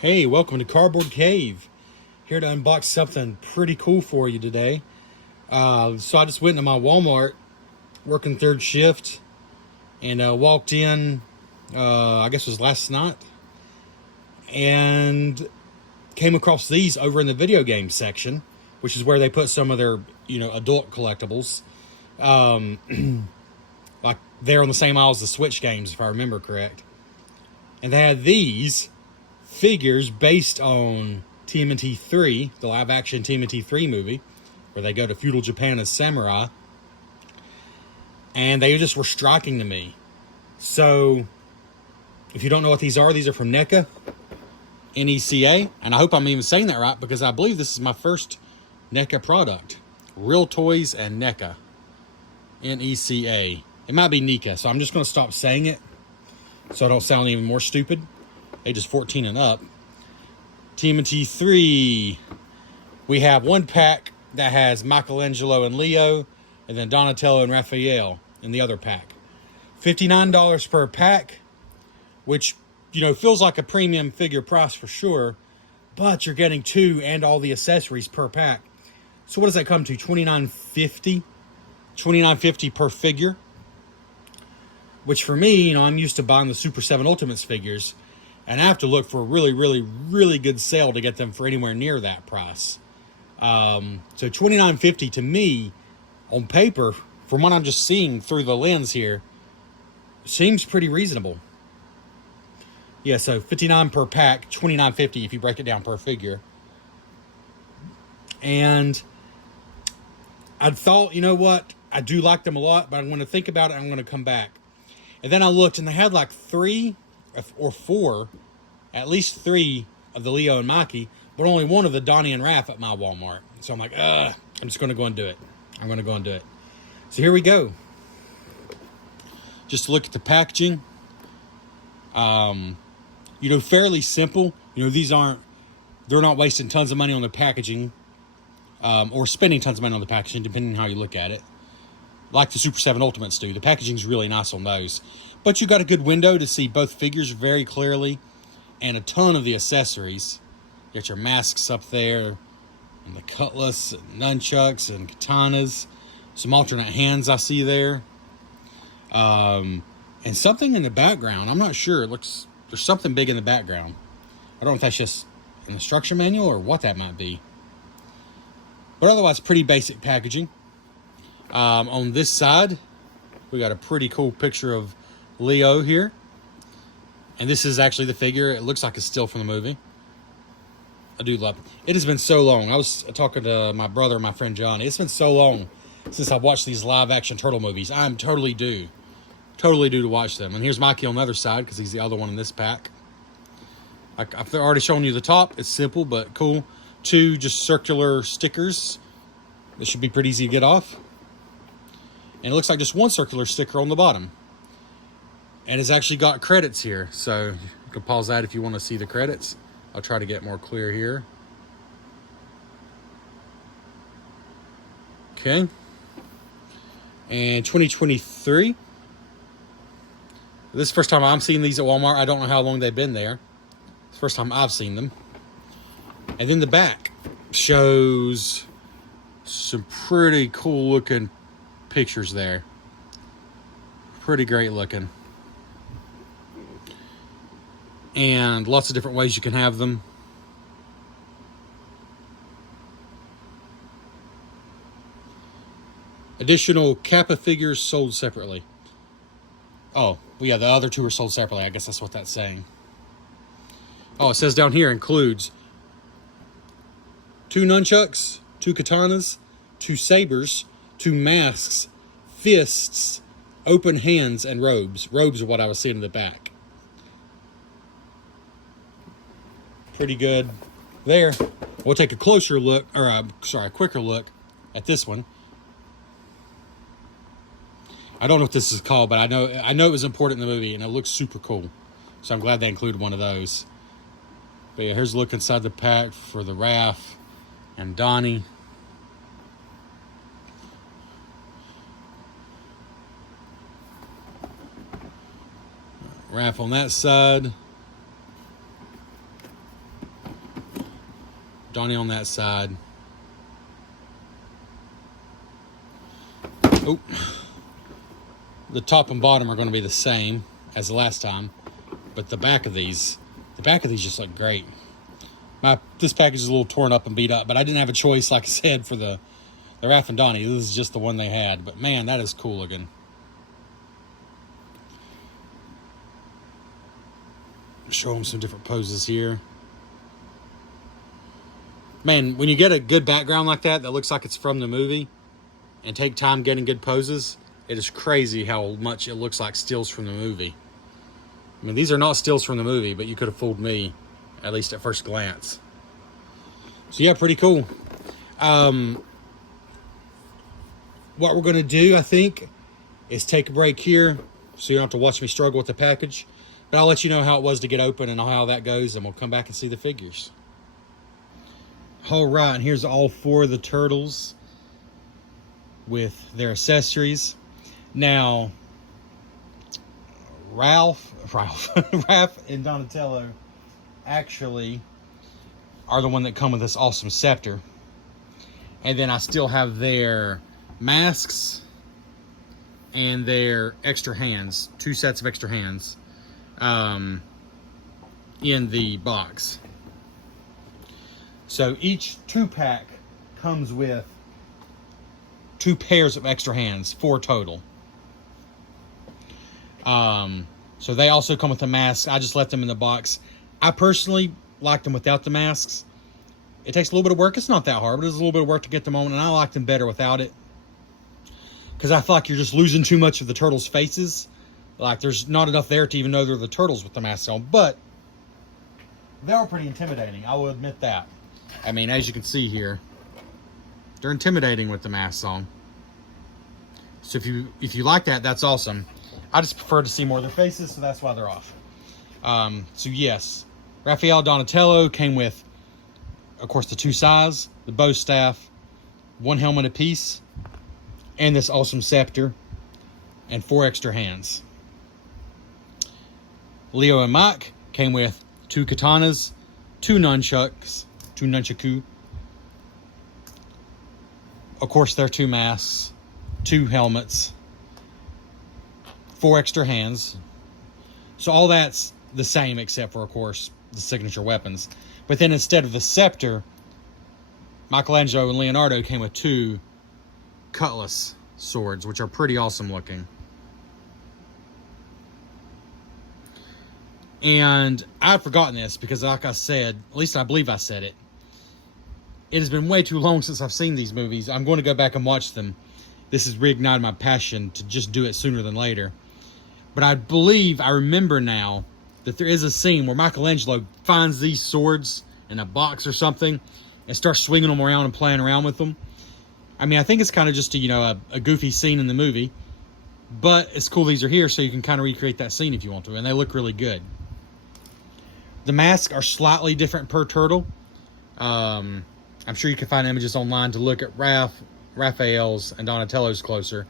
Hey, welcome to Cardboard Cave. Here to unbox something pretty cool for you today. So I just went into my Walmart, working third shift, and walked in, I guess it was last night, and came across these over in the video game section, which is where they put some of their, adult collectibles. Like they're on the same aisle as the Switch games, if I remember correct. And they had these figures based on TMNT 3, the live action TMNT 3 movie, where they go to feudal Japan as samurai. And they just were striking to me. So, if you don't know what these are from NECA, NECA. And I hope I'm even saying that right because I believe this is my first NECA product. Real Toys and NECA. NECA. It might be NECA, so I'm just going to stop saying it so I don't sound even more stupid. Ages 14 and up. TMNT 3. We have one pack that has Michelangelo and Leo, and then Donatello and Raphael in the other pack. $59 per pack, which, feels like a premium figure price for sure, but you're getting two and all the accessories per pack. So what does that come to? $29.50? $29.50 per figure. Which for me, I'm used to buying the Super 7 Ultimates figures, and I have to look for a really, really, really good sale to get them for anywhere near that price. So $29.50 to me, on paper, from what I'm just seeing through the lens here, seems pretty reasonable. Yeah, so $59 per pack, $29.50 if you break it down per figure. And I thought, you know what? I do like them a lot, but I'm going to think about it and I'm going to come back. And then I looked, and they had like 3 or 4, at least 3 of the Leo and Mikey, but only one of the Donnie and Raph at my Walmart. So I'm like, I'm just going to go and do it. I'm going to go and do it. So here we go. Just to look at the packaging. Fairly simple. They're not wasting tons of money on the packaging, or spending tons of money on the packaging, depending on how you look at it. Like the Super 7 Ultimates do. The packaging's really nice on those. But you got a good window to see both figures very clearly, and a ton of the accessories. You got your masks up there, and the cutlass, and nunchucks, and katanas. Some alternate hands I see there. And something in the background. I'm not sure. There's something big in the background. I don't know if that's just an instruction manual or what that might be. But otherwise, pretty basic packaging. On this side, we got a pretty cool picture of Leo here. And this is actually the figure. It looks like it's still from the movie. I do love it. It has been so long. I was talking to my brother, my friend John. It's been so long since I've watched these live-action turtle movies. I'm totally due. Totally due to watch them. And here's Mikey on the other side, because he's the other one in this pack. I've already shown you the top. It's simple, but cool. 2 just circular stickers. This should be pretty easy to get off. And it looks like just one circular sticker on the bottom. And it's actually got credits here. So you can pause that if you want to see the credits. I'll try to get more clear here. Okay. And 2023. This is the first time I'm seeing these at Walmart. I don't know how long they've been there. It's the first time I've seen them. And then the back shows some pretty cool looking pictures there. Pretty great looking. And lots of different ways you can have them. Additional Kappa figures sold separately. Oh, yeah, the other 2 are sold separately. I guess that's what that's saying. Oh, it says down here includes 2 nunchucks, 2 katanas, 2 sabers, 2 masks, fists, open hands, and robes. Robes are what I was seeing in the back. Pretty good there. We'll take a closer look, or a quicker look at this one. I don't know what this is called, but I know it was important in the movie, and it looks super cool. So I'm glad they included one of those. But yeah, here's a look inside the pack for the Raph and Donnie. Raph on that side. Donnie on that side. Oh, the top and bottom are going to be the same as the last time, but the back of these just look great. This package is a little torn up and beat up, but I didn't have a choice, like I said, for the Raph and Donnie. This is just the one they had, but man, that is cool looking. Show them some different poses here. Man, when you get a good background like that looks like it's from the movie, and take time getting good poses, it is crazy how much it looks like stills from the movie. I mean, these are not stills from the movie, but you could have fooled me, at least at first glance. So yeah, pretty cool. What we're going to do, I think, is take a break here so you don't have to watch me struggle with the package. But I'll let you know how it was to get open and how that goes, and we'll come back and see the figures. All right, and here's all 4 of the turtles with their accessories. Now, Raph and Donatello actually are the one that come with this awesome scepter. And then I still have their masks and their extra hands, 2 sets of extra hands, in the box. So each 2-pack comes with 2 pairs of extra hands, 4 total. So they also come with the masks. I just left them in the box. I personally like them without the masks. It takes a little bit of work. It's not that hard, but it's a little bit of work to get them on, and I like them better without it, because I feel like you're just losing too much of the turtles' faces. Like, there's not enough there to even know they're the turtles with the masks on. But they are pretty intimidating, I will admit that. I mean, as you can see here, they're intimidating with the masks on. So if you like that, that's awesome. I just prefer to see more of their faces, so that's why they're off. So yes, Raphael, Donatello came with, of course, the 2 sais, the bow staff, 1 helmet apiece, and this awesome scepter, and 4 extra hands. Leo and Mike came with 2 katanas, 2 nunchaku. Of course, their 2 masks, 2 helmets, 4 extra hands. So all that's the same except for, of course, the signature weapons. But then instead of the scepter, Michelangelo and Leonardo came with 2 cutlass swords, which are pretty awesome looking. And I've forgotten this because, like I said, at least I believe I said it, it has been way too long since I've seen these movies. I'm going to go back and watch them. This has reignited my passion to just do it sooner than later. But I believe I remember now that there is a scene where Michelangelo finds these swords in a box or something and starts swinging them around and playing around with them. I mean, I think it's kind of just a goofy scene in the movie, but it's cool these are here so you can kind of recreate that scene if you want to, and they look really good. The masks are slightly different per turtle. I'm sure you can find images online to look at Raphael's and Donatello's closer.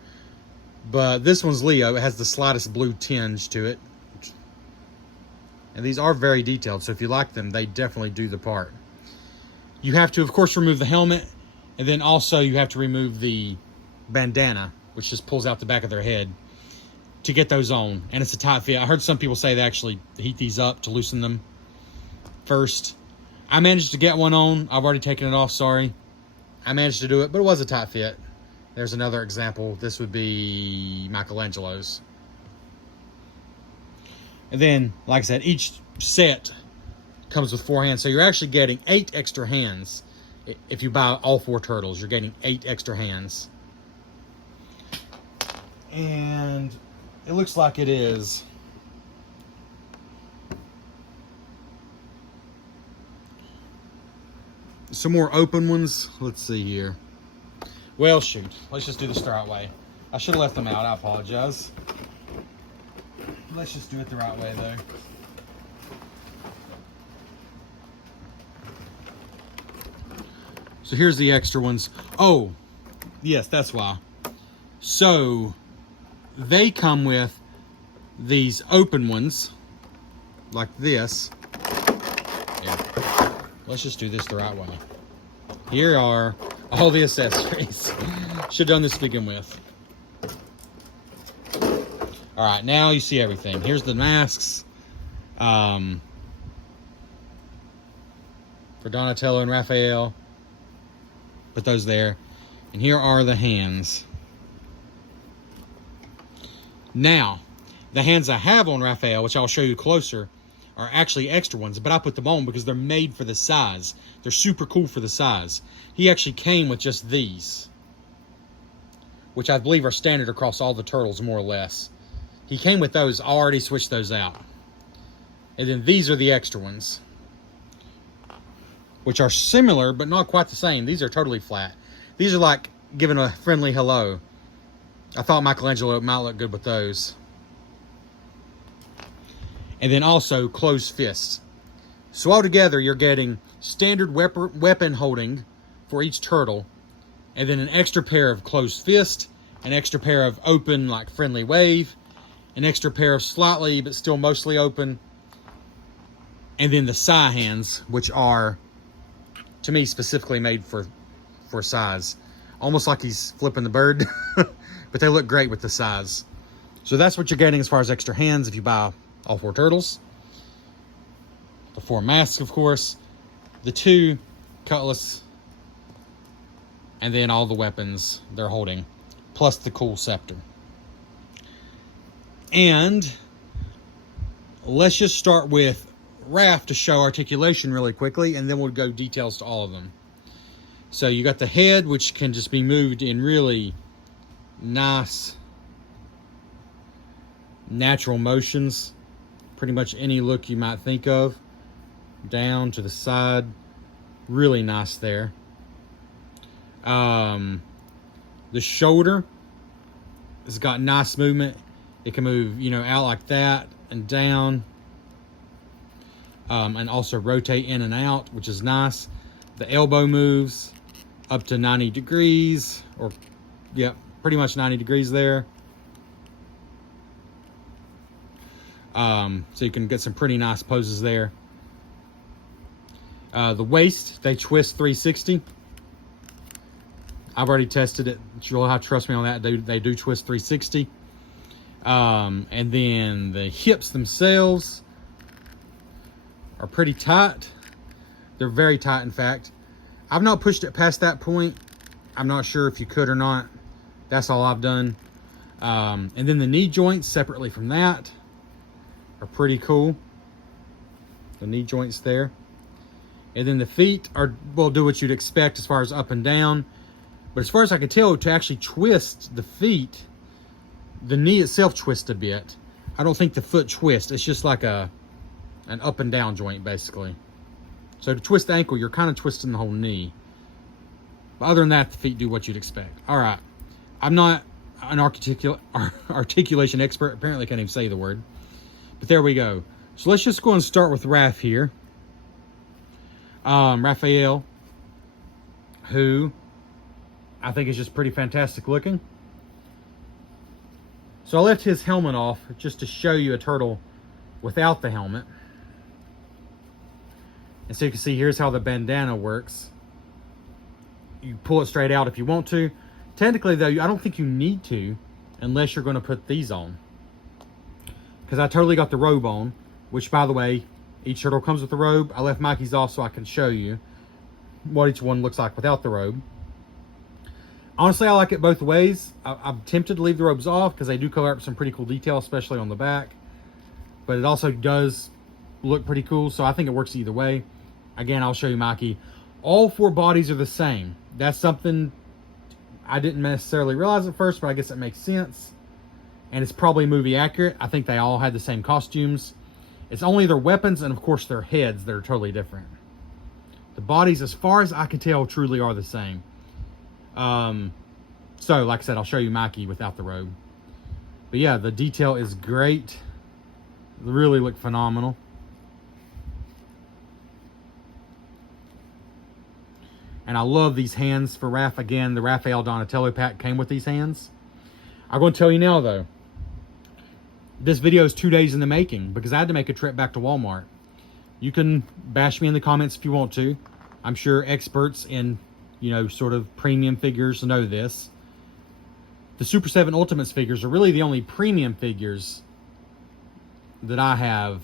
But this one's Leo. It has the slightest blue tinge to it. And these are very detailed, so if you like them, they definitely do the part. You have to, of course, remove the helmet, and then also you have to remove the bandana, which just pulls out the back of their head, to get those on. And it's a tight fit. I heard some people say they actually heat these up to loosen them first. I managed to get one on. I've already taken it off, sorry. I managed to do it, but it was a tight fit. There's another example. This would be Michelangelo's. And then, like I said, each set comes with 4 hands. So you're actually getting 8 extra hands. If you buy all 4 turtles, you're getting 8 extra hands. And it looks like it is some more open ones. Let's see here. Well, shoot. Let's just do this the right way. I should have left them out. I apologize. Let's just do it the right way, though. So here's the extra ones. Oh, yes, that's why. So they come with these open ones, like this. Yeah. Let's just do this the right way. here are all the accessories. Should have done this to begin with. All right, now you see everything. Here's the masks. For Donatello and Raphael. Put those there. And here are the hands. Now, the hands I have on Raphael, which I'll show you closer, are actually extra ones, but I put them on because they're made for the size. They're super cool for the size. He actually came with just these, which I believe are standard across all the turtles, more or less. He came with those. I already switched those out. And then these are the extra ones, which are similar, but not quite the same. These are totally flat. These are like giving a friendly hello. I thought Michelangelo might look good with those. And then also closed fists. So altogether, you're getting standard weapon holding for each turtle, and then an extra pair of closed fist, an extra pair of open, like friendly wave, an extra pair of slightly but still mostly open, and then the Psy hands, which are, to me, specifically made for size. Almost like he's flipping the bird, but they look great with the size. So that's what you're getting as far as extra hands if you buy all 4 turtles. The 4 masks, of course. The 2 cutlass. And then all the weapons they're holding. Plus the cool scepter. And let's just start with Raph to show articulation really quickly, and then we'll go details to all of them. So you got the head, which can just be moved in really nice natural motions. Pretty much any look you might think of. Down to the side. Really nice there. The shoulder has got nice movement. It can move, you know, out like that and down. And also rotate in and out, which is nice. The elbow moves up to 90 degrees. Or, yeah, pretty much 90 degrees there. So you can get some pretty nice poses there. The waist, they twist 360. I've already tested it. You'll have to trust me on that. They do twist 360. And then the hips themselves are pretty tight. They're very tight, in fact. I've not pushed it past that point. I'm not sure if you could or not. That's all I've done. And then the knee joints, separately from that, are pretty cool. The knee joints there. And then the feet will do what you'd expect as far as up and down. But as far as I can tell, to actually twist the feet, the knee itself twists a bit. I don't think the foot twists. It's just like an up and down joint, basically. So to twist the ankle, you're kind of twisting the whole knee. But other than that, the feet do what you'd expect. All right. I'm not an articulation expert. Apparently, I can't even say the word. But there we go. So let's just go and start with Raph here. Raphael, who I think is just pretty fantastic looking. So I left his helmet off just to show you a turtle without the helmet. And so you can see here's how the bandana works. You pull it straight out if you want to. Technically, though, I don't think you need to unless you're going to put these on. Because I totally got the robe on, which, by the way, each turtle comes with a robe. I left Mikey's off so I can show you what each one looks like without the robe. Honestly, I like it both ways. I'm tempted to leave the robes off because they do cover up some pretty cool detail, especially on the back. But it also does look pretty cool, so I think it works either way. Again, I'll show you Mikey. All 4 bodies are the same. That's something I didn't necessarily realize at first, but I guess it makes sense. And it's probably movie accurate. I think they all had the same costumes. It's only their weapons and, of course, their heads that are totally different. The bodies, as far as I can tell, truly are the same. So, like I said, I'll show you Mikey without the robe. But yeah, the detail is great. They really look phenomenal. And I love these hands for Raph. Again, the Raphael Donatello pack came with these hands. I'm going to tell you now, though. This video is 2 days in the making because I had to make a trip back to Walmart. You can bash me in the comments if you want to. I'm sure experts in you know, sort of premium figures know this. The Super 7 Ultimates figures are really the only premium figures that I have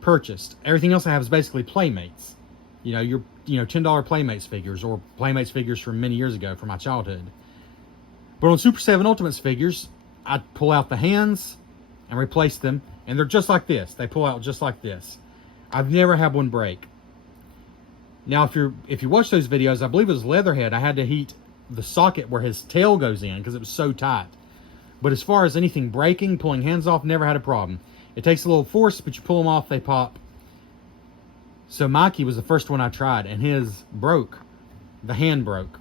purchased. Everything else I have is basically Playmates. You know, your $10 Playmates figures, or Playmates figures from many years ago from my childhood. But on Super 7 Ultimates figures, I pull out the hands and replace them, and they're just like this. They pull out just like this. I've never had one break. Now, if you watch those videos, I believe it was Leatherhead, I had to heat the socket where his tail goes in because it was so tight. But as far as anything breaking, pulling hands off, never had a problem. It takes a little force, but you pull them off, they pop. So Mikey was the first one I tried, and his broke. The hand broke.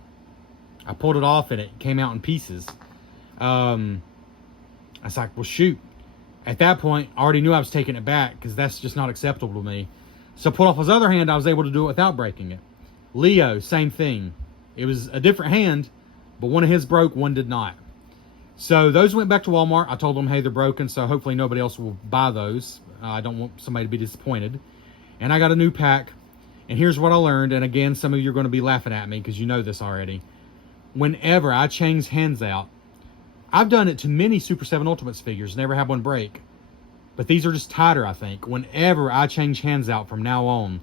I pulled it off, and it came out in pieces. I was like, well, shoot. At that point, I already knew I was taking it back, because that's just not acceptable to me. So I pulled off his other hand, I was able to do it without breaking it. Leo, same thing. It was a different hand, but one of his broke, one did not. So those went back to Walmart. I told them, hey, they're broken, so hopefully nobody else will buy those. I don't want somebody to be disappointed. And I got a new pack. And here's what I learned. And again, some of you are going to be laughing at me because you know this already. Whenever I change hands out, I've done it to many Super 7 Ultimates figures, never had one break. But these are just tighter, I think. Whenever I change hands out from now on,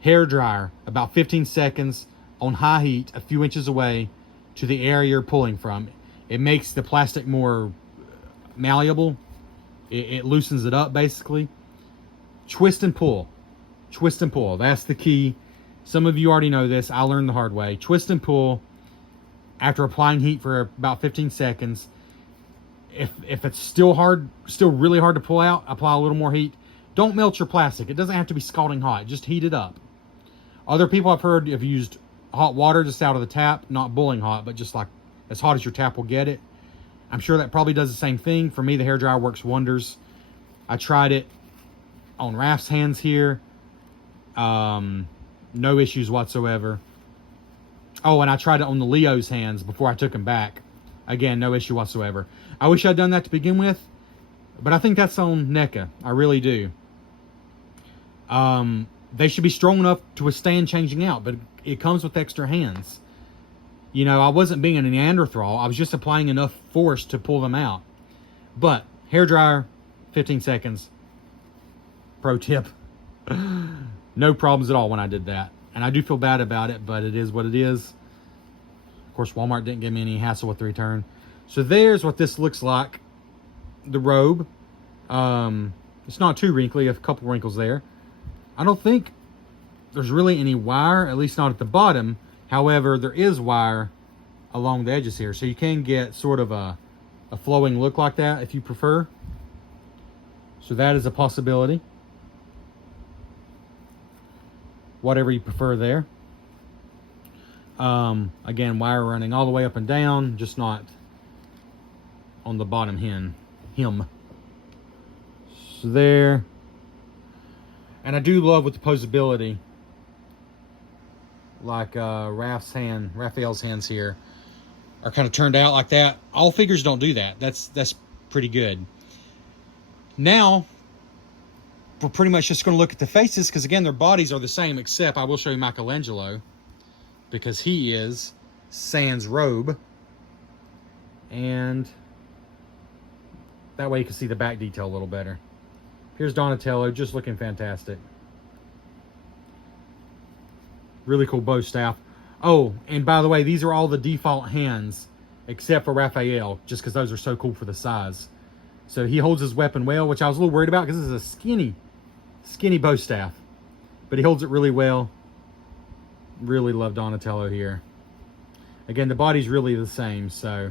hair dryer, about 15 seconds on high heat, a few inches away to the area you're pulling from. It makes the plastic more malleable. It loosens it up, basically. Twist and pull. Twist and pull. That's the key. Some of you already know this. I learned the hard way. Twist and pull after applying heat for about 15 seconds. If it's still really hard to pull out, apply a little more heat. Don't melt your plastic. It doesn't have to be scalding hot. Just heat it up. Other people I've heard have used hot water just out of the tap, not boiling hot, but just like as hot as your tap will get it. I'm sure that probably does the same thing. For me, the hairdryer works wonders. I tried it on Raph's hands here. No issues whatsoever. Oh, and I tried it on the Leo's hands before I took him back. Again, no issue whatsoever. I wish I'd done that to begin with, but I think that's on NECA. I really do. They should be strong enough to withstand changing out, but it comes with extra hands. You know, I wasn't being a Neanderthal. I was just applying enough force to pull them out. But, hairdryer, 15 seconds. Pro tip. No problems at all when I did that. And I do feel bad about it, but it is what it is. Of course, Walmart didn't give me any hassle with the return. So there's what this looks like. The robe. It's not too wrinkly. A couple wrinkles there. I don't think there's really any wire, at least not at the bottom. However, there is wire along the edges here. So you can get sort of a flowing look like that if you prefer. So that is a possibility. Whatever you prefer there. Again, wire running all the way up and down, just not on the bottom him. So there. And I do love with the posability, like Raphael's hands here are kind of turned out like that. All figures don't do that. That's pretty good. Now, we're pretty much just going to look at the faces, because again, their bodies are the same, except I will show you Michelangelo, because he is sans robe. And that way you can see the back detail a little better. Here's Donatello, just looking fantastic. Really cool bow staff. Oh, and by the way, these are all the default hands, except for Raphael, just because those are so cool for the size. So he holds his weapon well, which I was a little worried about, because this is a skinny bow staff. But he holds it really well. Really love Donatello here. Again, the body's really the same, so...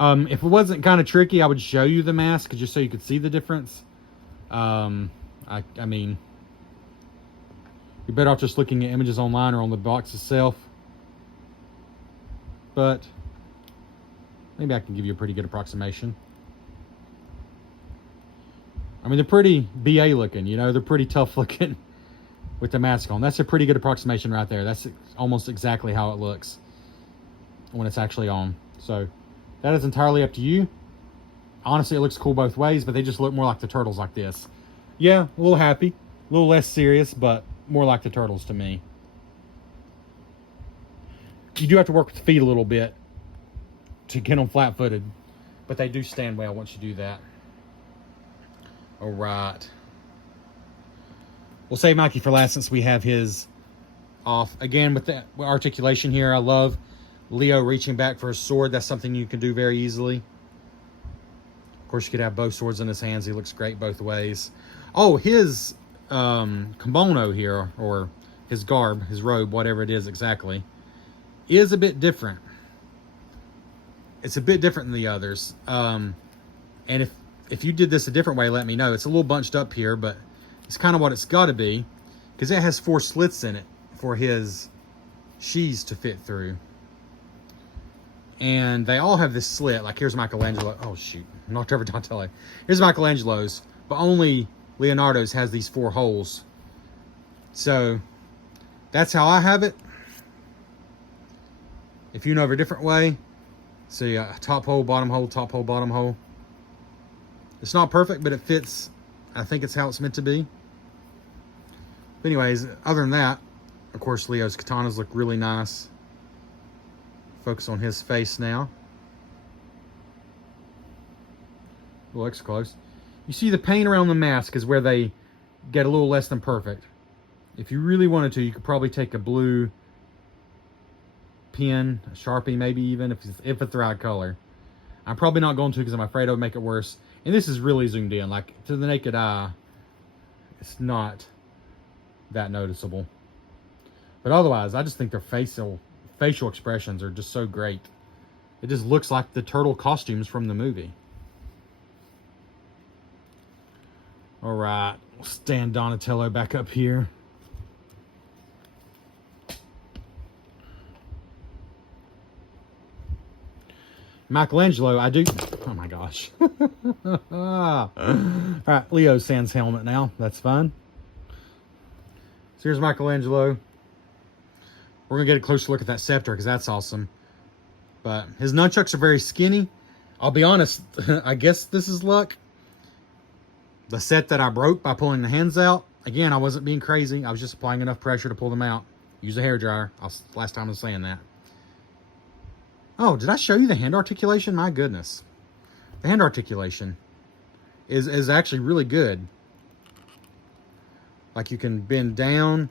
if it wasn't kind of tricky, I would show you the mask just so you could see the difference. I mean, you're better off just looking at images online or on the box itself. But maybe I can give you a pretty good approximation. I mean, they're pretty BA looking, you know, they're pretty tough looking with the mask on. That's a pretty good approximation right there. That's almost exactly how it looks when it's actually on. So that is entirely up to you. Honestly, it looks cool both ways, but they just look more like the turtles like this. Yeah, a little happy, a little less serious, but more like the turtles to me. You do have to work with the feet a little bit to get them flat-footed, but they do stand well once you do that. All right. We'll save Mikey for last since we have his off. Again, with the articulation here, I love Leo reaching back for his sword. That's something you can do very easily. Of course, you could have both swords in his hands. He looks great both ways. Oh, his kimono here, or his garb, his robe, whatever it is exactly, is a bit different. It's a bit different than the others. And if you did this a different way, let me know. It's a little bunched up here, but it's kind of what it's got to be, because it has 4 slits in it for his sheaths to fit through. And they all have this slit. Like, here's Michelangelo. Oh, shoot. Knocked over Donatello. Here's Michelangelo's, but only Leonardo's has these 4 holes. So, that's how I have it. If you know of a different way, see, top hole, bottom hole, top hole, bottom hole. It's not perfect, but it fits. I think it's how it's meant to be. But anyways, other than that, of course, Leo's katanas look really nice. Focus on his face now. A little extra close. You see the paint around the mask is where they get a little less than perfect. If you really wanted to, you could probably take a blue pen, a Sharpie maybe even, if it's the right color. I'm probably not going to because I'm afraid it would make it worse. And this is really zoomed in. Like, to the naked eye, it's not that noticeable. But otherwise, I just think their facial expressions are just so great. It just looks like the turtle costumes from the movie. All right, we'll stand Donatello back up here. Michelangelo, I do... Oh my gosh. All right, Leo sans helmet now. That's fun. So here's Michelangelo. We're going to get a closer look at that scepter because that's awesome. But his nunchucks are very skinny. I'll be honest, I guess this is luck. The set that I broke by pulling the hands out, again, I wasn't being crazy. I was just applying enough pressure to pull them out. Use a hairdryer. Last time I was saying that. Oh, did I show you the hand articulation? My goodness. The hand articulation is actually really good. Like, you can bend down.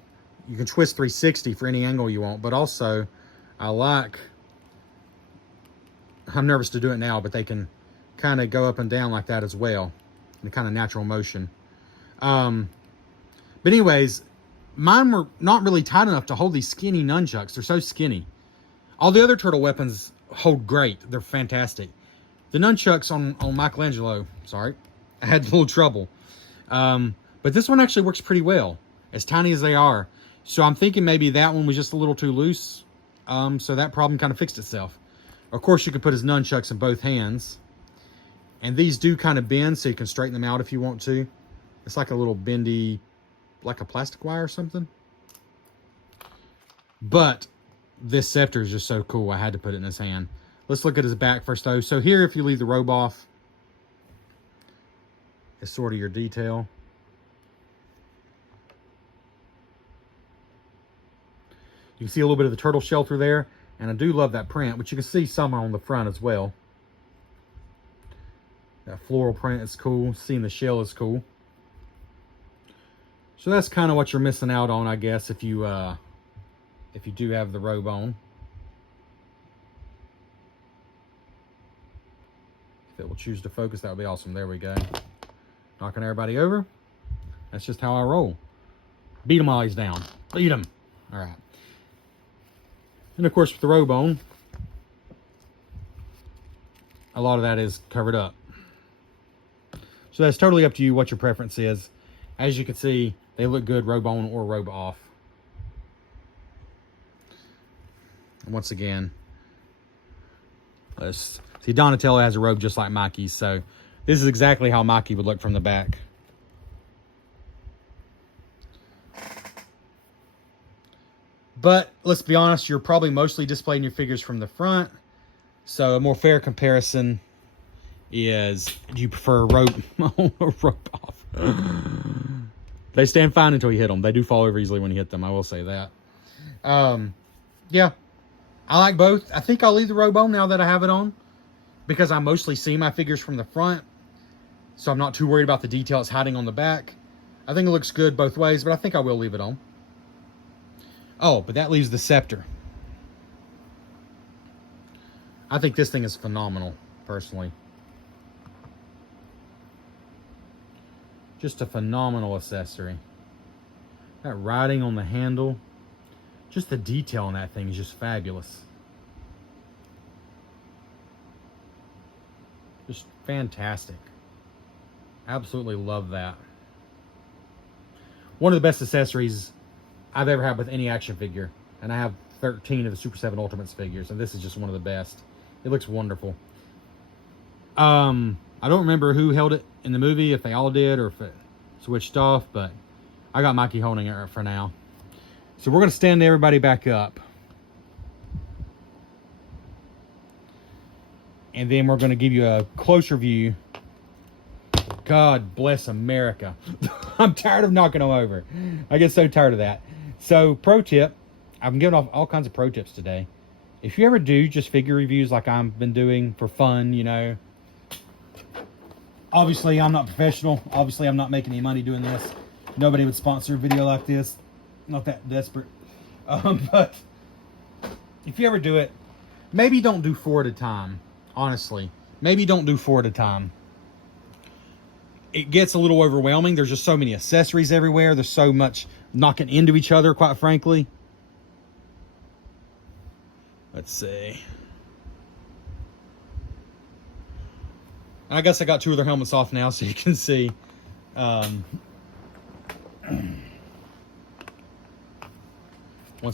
You can twist 360 for any angle you want. But also, I'm nervous to do it now, but they can kind of go up and down like that as well. In a kind of natural motion. But anyways, mine were not really tight enough to hold these skinny nunchucks. They're so skinny. All the other turtle weapons hold great. They're fantastic. The nunchucks on Michelangelo, sorry, I had a little trouble. But this one actually works pretty well, as tiny as they are. So I'm thinking maybe that one was just a little too loose. So that problem kind of fixed itself. Of course, you can put his nunchucks in both hands. And these do kind of bend, so you can straighten them out if you want to. It's like a little bendy, like a plastic wire or something. But this scepter is just so cool, I had to put it in his hand. Let's look at his back first, though. So here, if you leave the robe off, is sort of your detail. You can see a little bit of the turtle shell through there. And I do love that print, but you can see some on the front as well. That floral print is cool. Seeing the shell is cool. So that's kind of what you're missing out on, I guess, if you do have the robe on. If it will choose to focus, that would be awesome. There we go. Knocking everybody over. That's just how I roll. Beat them while he's down. Beat them. All right. And of course, with the robe on, a lot of that is covered up. So that's totally up to you what your preference is. As you can see, they look good robe on or robe off. And once again, let's see, Donatello has a robe just like Mikey's, so this is exactly how Mikey would look from the back. But let's be honest, you're probably mostly displaying your figures from the front. So a more fair comparison is, do you prefer rope on or rope off? They stand fine until you hit them. They do fall over easily when you hit them. I will say that. Yeah, I like both. I think I'll leave the robe on now that I have it on, because I mostly see my figures from the front, so I'm not too worried about the detail it's hiding on the back. I think it looks good both ways, but I think I will leave it on. Oh, but that leaves the scepter. I think this thing is phenomenal, personally. Just a phenomenal accessory. That writing on the handle, just the detail on that thing is just fabulous. Just fantastic. Absolutely love that. One of the best accessories I've ever had with any action figure. And I have 13 of the Super 7 Ultimates figures, and this is just one of the best. It looks wonderful. I don't remember who held it in the movie, if they all did or if it switched off, but I got Mikey holding it for now. So we're going to stand everybody back up. And then we're going to give you a closer view. God bless America. I'm tired of knocking them over. I get so tired of that. So, pro tip. I've been giving off all kinds of pro tips today. If you ever do just figure reviews like I've been doing for fun, you know. Obviously, I'm not professional. Obviously, I'm not making any money doing this. Nobody would sponsor a video like this. Not that desperate. But if you ever do it, maybe don't do 4 at a time. Honestly. Maybe don't do 4 at a time. It gets a little overwhelming. There's just so many accessories everywhere. There's so much knocking into each other, quite frankly. Let's see. I guess I got 2 of their helmets off now so you can see. Once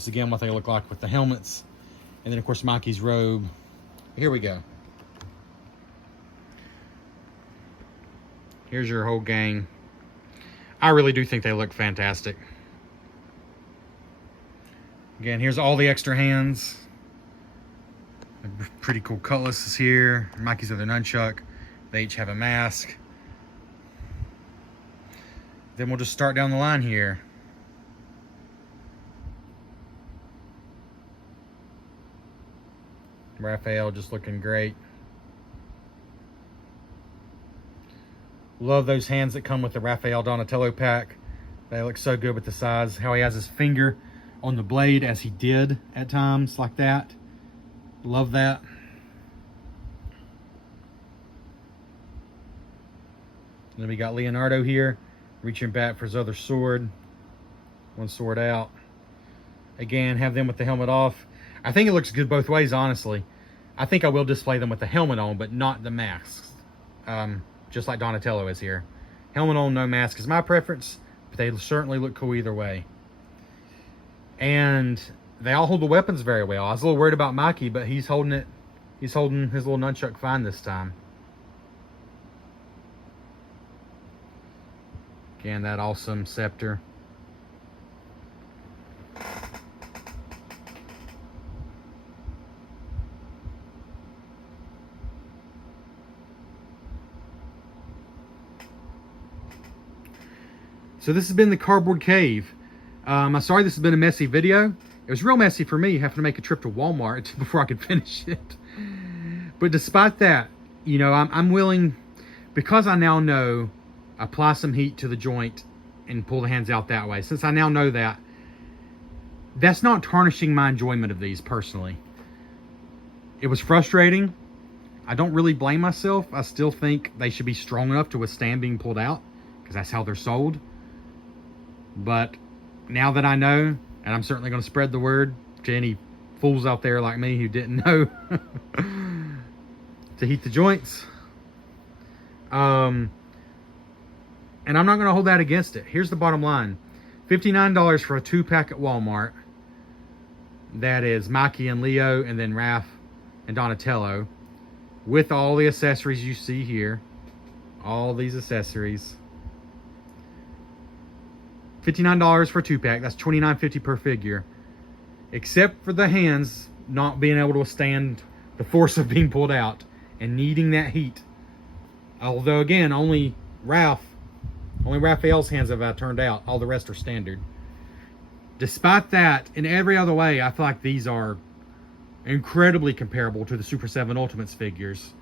again, what they look like with the helmets. And then, of course, Mikey's robe. Here we go. Here's your whole gang. I really do think they look fantastic. Again, here's all the extra hands. Pretty cool cutlasses here. Mikey's other nunchuck. They each have a mask. Then we'll just start down the line here. Raphael just looking great. Love those hands that come with the Raphael Donatello pack. They look so good with the size. How he has his finger on the blade as he did at times like that. Love that. And then we got Leonardo here, reaching back for his other sword. One sword out. Again, have them with the helmet off. I think it looks good both ways, honestly. I think I will display them with the helmet on, but not the masks. Just like Donatello is here. Helmet on, no mask is my preference, but they certainly look cool either way. And they all hold the weapons very well. I was a little worried about Mikey, but he's holding it. He's holding his little nunchuck fine this time. Again, that awesome scepter. So this has been the Cardboard Cave. I'm sorry this has been a messy video. It was real messy for me having to make a trip to Walmart before I could finish it. But despite that, you know, I'm willing, because I now know, apply some heat to the joint and pull the hands out that way. Since I now know that, that's not tarnishing my enjoyment of these personally. It was frustrating. I don't really blame myself. I still think they should be strong enough to withstand being pulled out, because that's how they're sold. But now that I know, and I'm certainly going to spread the word to any fools out there like me who didn't know to heat the joints. And I'm not going to hold that against it. Here's the bottom line. $59 for a 2-pack at Walmart. That is Mikey and Leo, and then Raph and Donatello. With all the accessories you see here. All these accessories. $59 for a 2-pack. That's $29.50 per figure. Except for the hands not being able to withstand the force of being pulled out and needing that heat. Although, again, only Ralph Only Raphael's hands have turned out. All the rest are standard. Despite that, in every other way, I feel like these are incredibly comparable to the Super 7 Ultimates figures,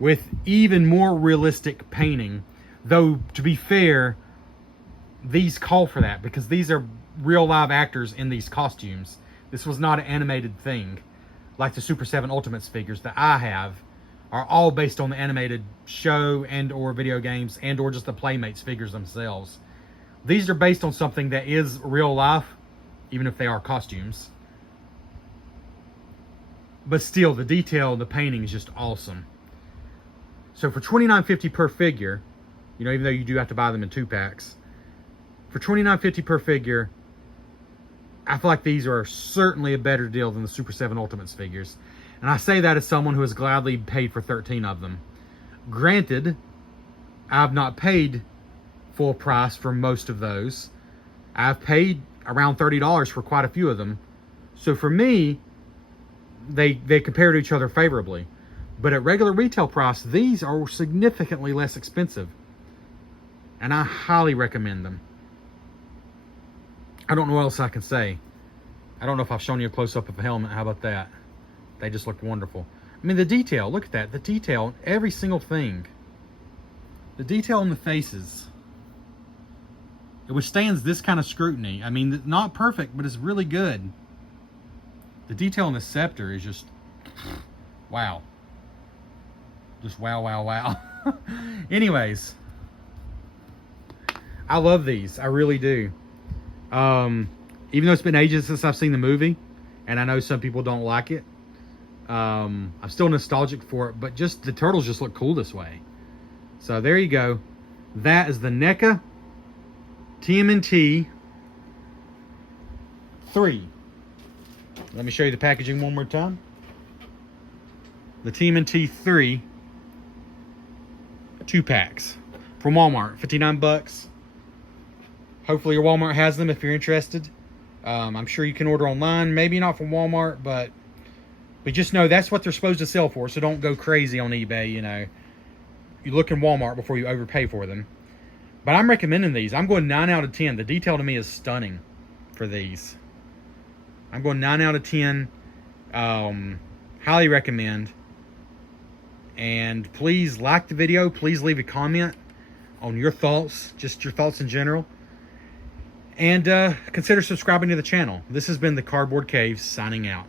with even more realistic painting. Though, to be fair, these call for that because these are real live actors in these costumes. This was not an animated thing like the Super 7 Ultimates figures that I have are all based on the animated show and or video games and or just the Playmates figures themselves. These are based on something that is real life, even if they are costumes. But still, the detail and the painting is just awesome. So for $29.50 per figure, you know, even though you do have to buy them in 2-packs, for $29.50 per figure, I feel like these are certainly a better deal than the Super 7 Ultimates figures. And I say that as someone who has gladly paid for 13 of them. Granted, I've not paid full price for most of those. I've paid around $30 for quite a few of them. So for me, they compare to each other favorably. But at regular retail price, these are significantly less expensive. And I highly recommend them. I don't know what else I can say. I don't know if I've shown you a close-up of a helmet. How about that? They just look wonderful. I mean, the detail, look at that. The detail on every single thing. The detail on the faces. It withstands this kind of scrutiny. I mean, not perfect, but it's really good. The detail on the scepter is just, wow. Just wow, wow, wow. Anyways, I love these. I really do. Even though it's been ages since I've seen the movie, and I know some people don't like it, I'm still nostalgic for it, but just the turtles just look cool this way. So there you go. That is the NECA TMNT 3. Let me show you the packaging one more time. The TMNT 3 2-packs from Walmart, 59 bucks. Hopefully your Walmart has them if you're interested. I'm sure you can order online, maybe not from Walmart, but just know that's what they're supposed to sell for, so don't go crazy on eBay, you know. You look in Walmart before you overpay for them. But I'm recommending these. I'm going 9 out of 10. The detail to me is stunning for these. I'm going 9 out of 10. Highly recommend. And please like the video. Please leave a comment on your thoughts, just your thoughts in general. And consider subscribing to the channel. This has been the Cardboard Cave signing out.